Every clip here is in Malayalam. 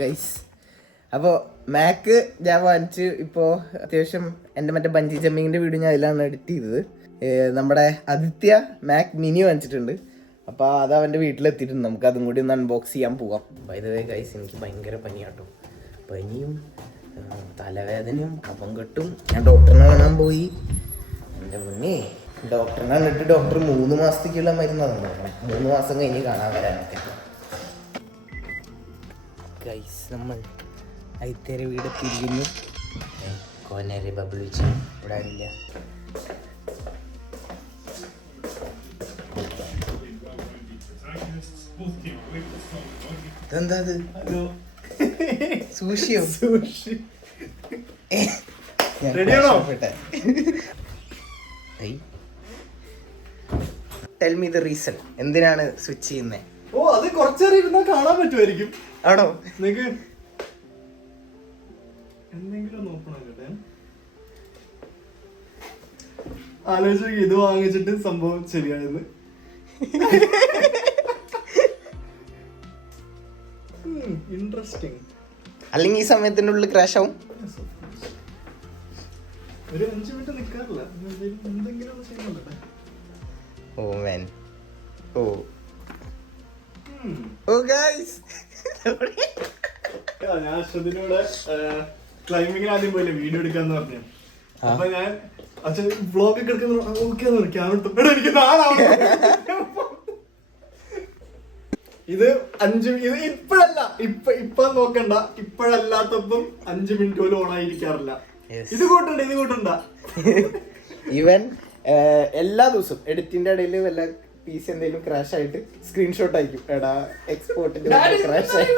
ഗൈസ് അപ്പോൾ മാക്ക് ഞാൻ വാങ്ങിച്ച് ഇപ്പോൾ അത്യാവശ്യം എൻ്റെ മറ്റേ ബഞ്ചി ജമ്പിങ്ങിൻ്റെ വീഡിയോ ഞാൻ അതിലാണ് എഡിറ്റ് ചെയ്തത്. നമ്മുടെ ആദിത്യ മാക് മിനി വാങ്ങിച്ചിട്ടുണ്ട്. അപ്പോൾ അത് അവൻ്റെ വീട്ടിലെത്തിയിട്ടുണ്ട്. നമുക്ക് അതും കൂടി ഒന്ന് അൺബോക്സ് ചെയ്യാൻ പോകാം. ബൈ ദ വേ ഗൈസ്, എനിക്ക് ഭയങ്കര പനിയാട്ടോ. പനിയും തലവേദനയും കഫം കെട്ടും. ഞാൻ ഡോക്ടറിനെ കാണാൻ പോയി. എൻ്റെ മുന്നേ ഡോക്ടറിനെ കണ്ടിട്ട് ഡോക്ടർ 3 മാസത്തേക്കുള്ള മരുന്ന് തന്നു. 3 മാസം കഴിഞ്ഞ് കാണാൻ വരാനൊക്കെ. ഗൈസ് നമ്മൾ ആദിത്യയുടെ വീട് തിരിയുന്നു. കോനേരെ ബബിൾ വെച്ച് ഇവിടെ ഇല്ല. ഇതെന്താ അത്? സൂഷിയോ? Sushi. Tell me the reason. എന്തിനാണ് സ്വിച്ച് ചെയ്യുന്നത്? ഓ, അത് കുറച്ചേരം ഇരുന്നാ കാണാൻ പറ്റുമായിരിക്കും. ആണോ? നിനക്ക് എന്തെങ്കിലും നോക്കണം കേട്ടെ. ആലോചിച്ച് ഇത് വാങ്ങിച്ചിട്ട് സംഭവം ശരിയായെന്ന്. ഇൻട്രസ്റ്റിംഗ്. അല്ലെങ്കിൽ ഈ സമയത്തിന്റെ ഉള്ളിൽ ക്രാഷ് ആവും. ഒരു 5 മിനിറ്റ് നിൽക്കാറില്ല. എന്തെങ്കിലും ചെയ്യുന്നുണ്ടേ. ഓ മാൻ. ഓ ഓ ഗൈസ്, ഞാൻ അശ്വതിനോട് ക്ലൈമ്പിങ്ങിന് ആദ്യം പോയില്ലേ വീഡിയോ എടുക്കാന്ന് പറഞ്ഞു. അപ്പൊ ഞാൻ അച്ഛൻ വ്ളോഗ് ഒക്കെ എടുക്കുന്ന ഓക്കെന്ന് പറഞ്ഞു. ക്യാമറ എനിക്ക് നാളാണ്. ഇത് 5 ഇത് ഇപ്പഴല്ല, ഇപ്പൊ നോക്കണ്ട. ഇപ്പഴല്ലാത്തപ്പം 5 മിനിറ്റ് പോലും ഓണായിരിക്കാറില്ല. ഇത് കൂട്ടണ്ട. ഇവൻ എല്ലാ ദിവസവും എഡിറ്റിന്റെ ഇടയിൽ വല്ല പീസ് എന്തെങ്കിലും ക്രാഷ് ആയിട്ട് സ്ക്രീൻഷോട്ട് അയക്കും. എടാ എക്സ്പോർട്ടിന്റെ ക്രാഷ് ആയി.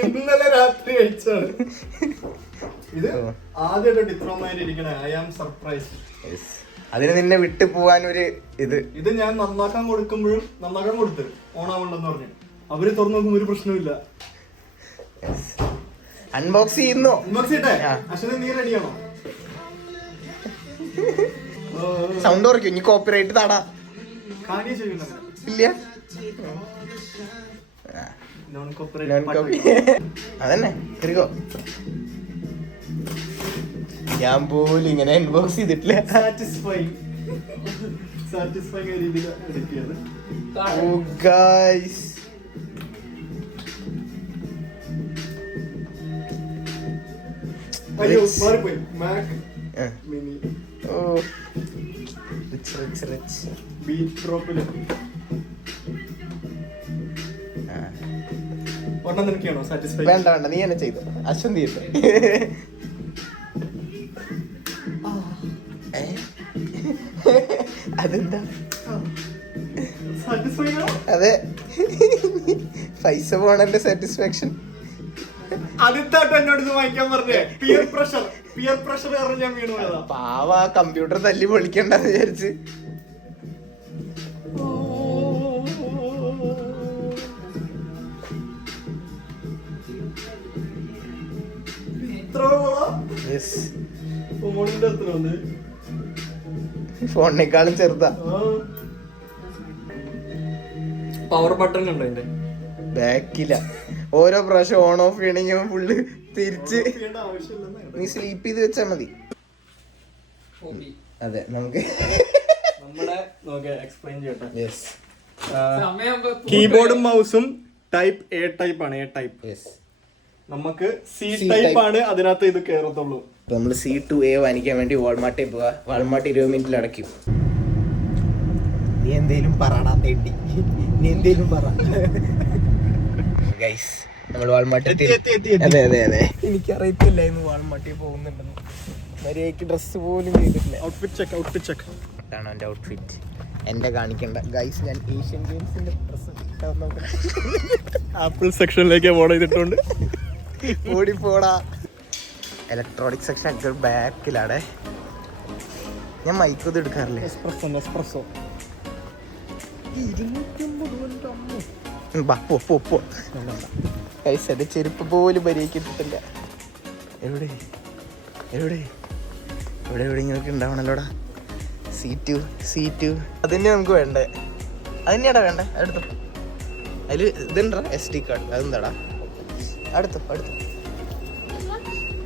ഇന്നലെ രാത്രി അയച്ചാണ്. ഇത് ആദ്യമായിട്ട് ഇത്രമായിരിക്കണേ. I am surprised. അതിന് നിന്നെ വിട്ടു പോവാനൊരു ഇത് ഞാൻ നന്നാക്കാൻ കൊടുക്കുമ്പോഴും നന്നാക്കാൻ കൊടുത്ത് ഓണാവണ്ടെന്ന് പറഞ്ഞു. അവര് തുറന്നു നോക്കുമ്പോ ഒരു പ്രശ്നമില്ല. അൺബോക്സ് ചെയ്യുന്നു. അശ്വതി നീ റെഡിയാണോ? സൗണ്ട് കുറയ്ക്കും. ഇനി കോപ്പിറൈറ്റ് താടാ. ഇല്ല, അതന്നെ കറിക്കോ. ഞാൻ പോലും ഇങ്ങനെ അൺബോക്സ് ചെയ്തിട്ടില്ല. ഓ ഗൈസ്, അയ്യോ മാറിപ്പോയി. Mac mini. ഓ റിച്ച് ബീറ്റ് ഡ്രോപ്പില് ഒരെണ്ണം നിനക്കാണോ സാറ്റിസ്ഫൈ? വേണ്ട, നീ തന്നെ ചെയ്തു. അശ്വന്തി അതെന്താ? അതെ, പൈസ പോണന്റെ സാറ്റിസ്ഫാക്ഷൻ. ആദ്യത്തായിട്ട് എന്നോട് ഇത് വാങ്ങിക്കാൻ പറഞ്ഞേ. പിയർ പ്രഷർ കാരണം ഞാൻ വീണു പോയതാ. പാവ, കമ്പ്യൂട്ടർ തല്ലി പൊളിക്കണ്ടെന്ന് വിചാരിച്ച്. ഫോണിനേക്കാളും ചെറുതാ. പവർ ബട്ടൺ ഉണ്ടോ അതിന്റെ ബാക്കില? ഓരോ പ്രാവശ്യം ഓൺ ഓഫ് ചെയ്യണമെങ്കിൽ ഫുള്ള് തിരിച്ച് നീ സ്ലീപ്പ് ചെയ്ത് വെച്ചാ മതി. അതെ, നമുക്ക് എക്സ്പ്ലെയിൻ ചെയ്യട്ടെ. കീബോർഡും മൗസും ടൈപ്പ് എ ടൈപ്പ് ആണ്. A type. നമുക്ക് സി ടൈപ്പ് ആണ്. അതിനകത്ത് ഇത് കേറത്തുള്ളൂ. നമ്മൾ C2A വാങ്ങിക്കാൻ വേണ്ടി വാൾമാർട്ടിൽ പോവാ. വാൾമാർട്ട് 20 മിനിറ്റിൽ അടയ്ക്കും. നീ എന്തേലും പറടാ തേണ്ടി, നീ എന്തേലും പറ. ഗൈസ്, നമ്മൾ വാൾമാർട്ടിൽ. അതെ, എനിക്കറിയത്തില്ലായിരുന്നു വാൾമാർട്ടിൽ പോകുന്നുണ്ടെന്ന്. മര്യാദയ്ക്ക് ഡ്രസ്സ് പോലും ചെയ്തിട്ടില്ല. Outfit check. ഇതാണ് എൻ്റെ ഔട്ട്ഫിറ്റ്. എന്റെ കാണിക്കണ്ട ഗൈസ്, ഞാൻ ഏഷ്യൻ ഗെയിംസിന്റെ ഡ്രസ്സ് നോക്കണം. ആപ്പിൾ സെക്ഷനിലേക്ക് ഓർഡർ ചെയ്തിട്ടുണ്ട്. ഓടിപ്പോടാ. ഇലക്ട്രോണിക് സെക്ഷൻ ബാക്കിലാടെ. ഞാൻ മൈക്കൊന്നും എടുക്കാറില്ല. എസ്പ്രസോ ഗൈസ്, എന്റെ ചെരുപ്പ് പോലും പരിഹരിക്കിട്ടില്ല. എവിടെ ഇങ്ങനെയൊക്കെ ഉണ്ടാവണല്ലോടാ. C2 അതന്നെ നമുക്ക് വേണ്ടേ, അതന്നെയാടാ വേണ്ടേ. അടുത്തോ, അതിൽ ഇതുണ്ടാ SD കാർഡ്, അതെന്താടാ അടുത്തോ.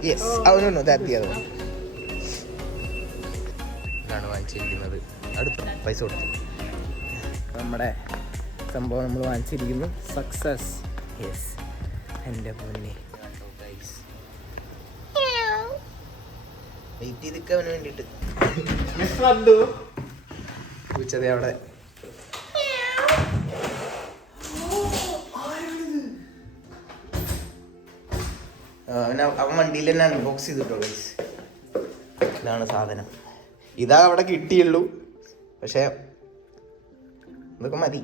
യെസ്, അവനോ ഇതാണ് വാങ്ങിച്ചിരിക്കുന്നത്. അടുത്ത പൈസ കൊടുത്തു നമ്മുടെ സംഭവം നമ്മൾ വാങ്ങിച്ചിരിക്കുന്നു. സക്സസ്. യെസ്, എൻ്റെ പൊന്നെ. വെയിറ്റ് ചെയ്തിക്കാൻ അവന് വേണ്ടിയിട്ട് പൂച്ചത അവിടെ. അവൻ വണ്ടിയിൽ തന്നെ അൺബോക്സ് ചെയ്തിട്ടോ ഗൈസ്. ഇതാണ് സാധനം. ഇതാ അവിടെ കിട്ടിയുള്ളൂ, പക്ഷെ ഇതൊക്കെ മതി.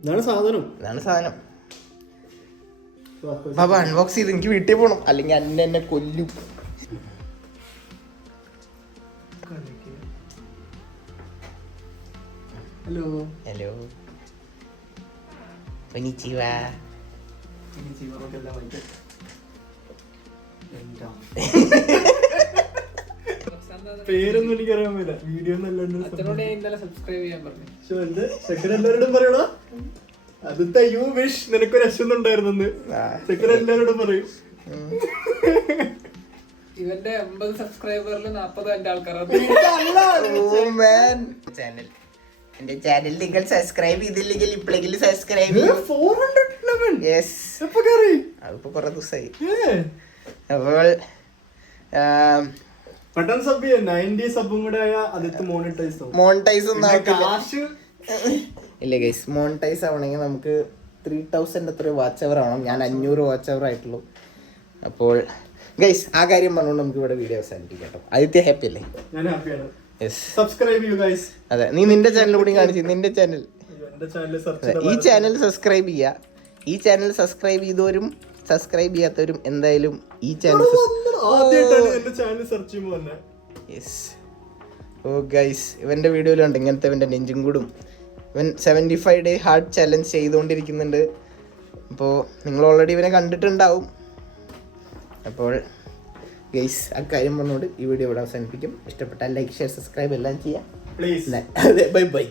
ഇതാണ് സാധനം. ബാബ അൺബോക്സ് ചെയ്ത് എനിക്ക് വീട്ടിൽ പോകണം, അല്ലെങ്കിൽ എന്നെ കൊല്ലും. ഹലോ കൊനിച്ചിവാ. പേരൊന്നും എനിക്കറിയാൻ പറ്റില്ല. വീഡിയോ എല്ലാവരോടും പറയണോ അതിത്തെ യു വിഷ് നിനക്കൊരു അശ്വന്നുണ്ടായിരുന്നെന്ന് ചെക്കൻ എല്ലാവരോടും പറയും. ഇവന്റെ 50 സബ്സ്ക്രൈബറിൽ 40 എന്റെ ആൾക്കാരാണ്. എന്റെ ചാനൽ നിങ്ങൾ സബ്സ്ക്രൈബ് ചെയ്തില്ലെങ്കിൽ ഇപ്പോഴെങ്കിലും സബ്സ്ക്രൈബ് അതിപ്പോ കൊറേ ദിവസമായി. അപ്പോൾ മോണിറ്റൈസ് ഒന്നും ഇല്ല ഗൈസ്. മോണിറ്റൈസ് ആവണമെങ്കിൽ നമുക്ക് 3000 എത്ര വാച്ച് അവർ ആവണം. ഞാൻ 500 വാച്ച് അവർ ആയിട്ടുള്ളൂ. അപ്പോൾ ഗൈസ് ആ കാര്യം പറഞ്ഞുകൊണ്ട് നമുക്ക് ഇവിടെ വീഡിയോ അവസാനിപ്പിക്കാം കേട്ടോ. ആദിത്യ ഹാപ്പി അല്ലേ? ഞാൻ ഹാപ്പിയാണ്. സബ്സ്ക്രൈബ് ചെയ്യൂ ഗൈസ്. അതെ, നീ നിന്റെ ചാനൽ കൂടി കാണിച്ചു. നിന്റെ ചാനൽ, ഈ ചാനൽ സബ്സ്ക്രൈബ് ചെയ്യുക. ഈ ചാനൽ സബ്സ്ക്രൈബ് ചെയ്തവരും സബ്സ്ക്രൈബ് ചെയ്യാത്തവരും എന്തായാലും ഈ ചാനൽ യെസ്. ഓ ഗൈസ്, ഇവന്റെ വീഡിയോയിലുണ്ട് ഇങ്ങനത്തെ ഇവന്റെ നെഞ്ചും കൂടും. ഇവൻ 75 ഡേ ഹാർട്ട് ചലഞ്ച് ചെയ്തുകൊണ്ടിരിക്കുന്നുണ്ട്. അപ്പോൾ നിങ്ങൾ ഓൾറെഡി ഇവനെ കണ്ടിട്ടുണ്ടാവും. അപ്പോൾ ഗൈസ് ആ കാര്യം പറഞ്ഞുകൊണ്ട് ഈ വീഡിയോ ഇവിടെ അവസാനിപ്പിക്കും. ഇഷ്ടപ്പെട്ടാൽ ലൈക്ക്, ഷെയർ, സബ്സ്ക്രൈബ് എല്ലാം ചെയ്യാം. അതെ, ബൈ ബൈ.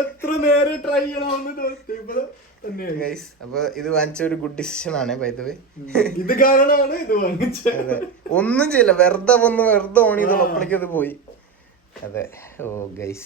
എത്ര നേരെ ട്രൈ ചെയ്യണമെന്ന്. അപ്പൊ ഇത് വാങ്ങിച്ച ഒരു ഗുഡ് ഡിസിഷൻ ആണ് ബൈ ദ വേ. ഇത് കാരണമാണ് ഇത് വാങ്ങിച്ചത്. ഒന്നും ചെയ്യില്ല, വെറുതെ ഓൺ ചെയ്തോളൂ, അപ്പോഴേക്കും അത് പോയി. അതെ. ഓ ഗൈസ്.